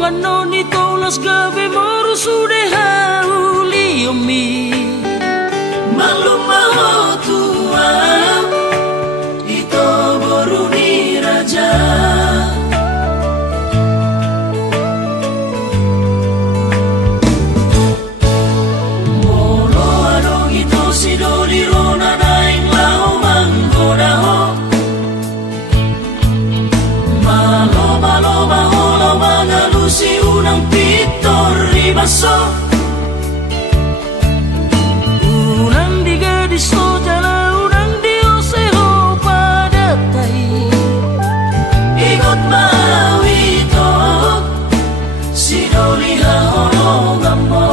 nganoni tolas gabe moru sude hauli omi maluma tua ito boruni raja molo adong ito sidoli rona naing lao manggoda ho malo malo maholo mangalusi unang pitor ribaso unang diga di sojana unang dioseho padatai ikut mawito sidoli haholo ngamo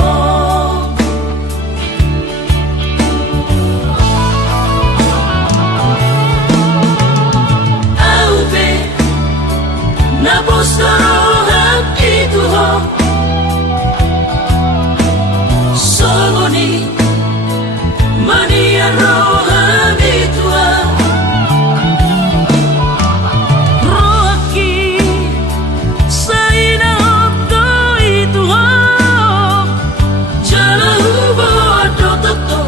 aupe na postaro itu ho sogoni mania roha bitua rohaki saina hokto itu ho jala hubo adototo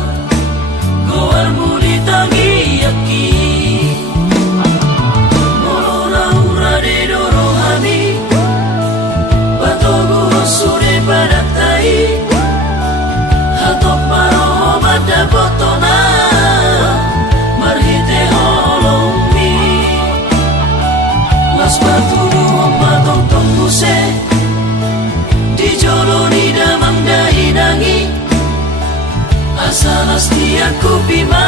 goar muli tangi yaki mora ura de doro hami batogo sore padatai hatok maroho mada botona marhite holombi las batulu matong tembuse di joloni damang dai dangi asalas tiaku bima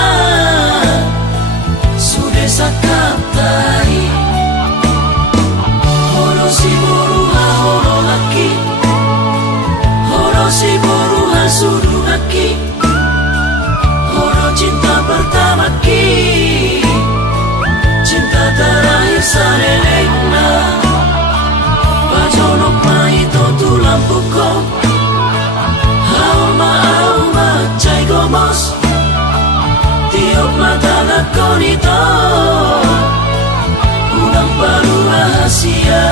sude sakatai horo si boruha horo laki horo si boruha sudu laki horo cinta pertama ki cinta terakhir sarelena bajonok maito tulang puko hauma auma cai gomos tiup mata lakonito ulang baru rahasia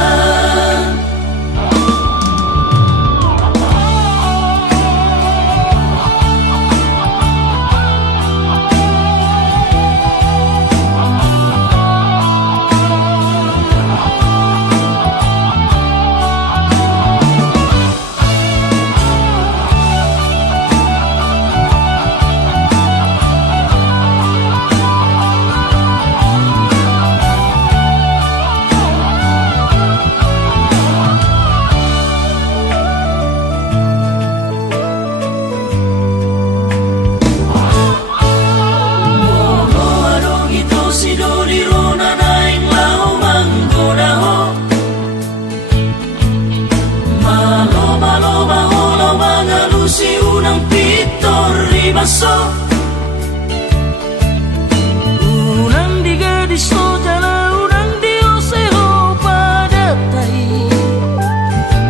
si unang pitor ribaso unang diga di sojana unang dioseho padatai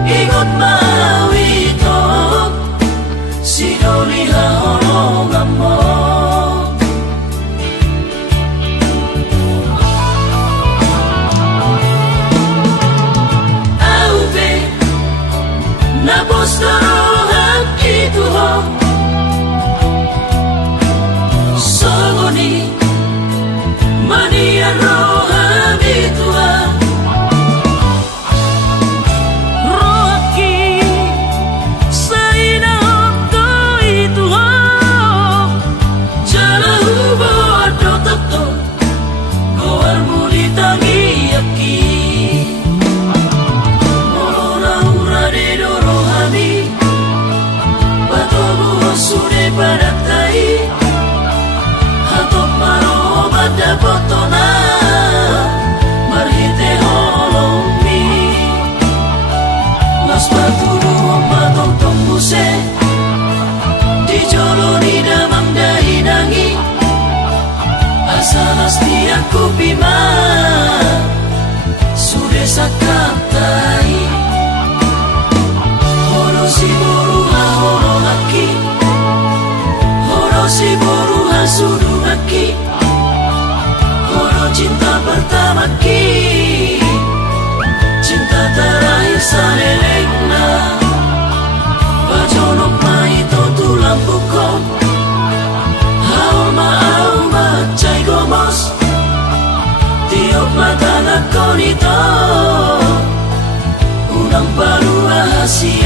ikut mawito sidoli haholo ngamo aupe na postaro itu ho sogoni mania roha bitua rohaki saina hokto itu ho jala hubo adototo goar muli tangi yaki mora ura de doro hami sude padatai hatok maroho mada botona marhite holombi las batulu matong tembuse di joloni damang dai dangi asalas tiaku bima bonito, unang baru rahasia.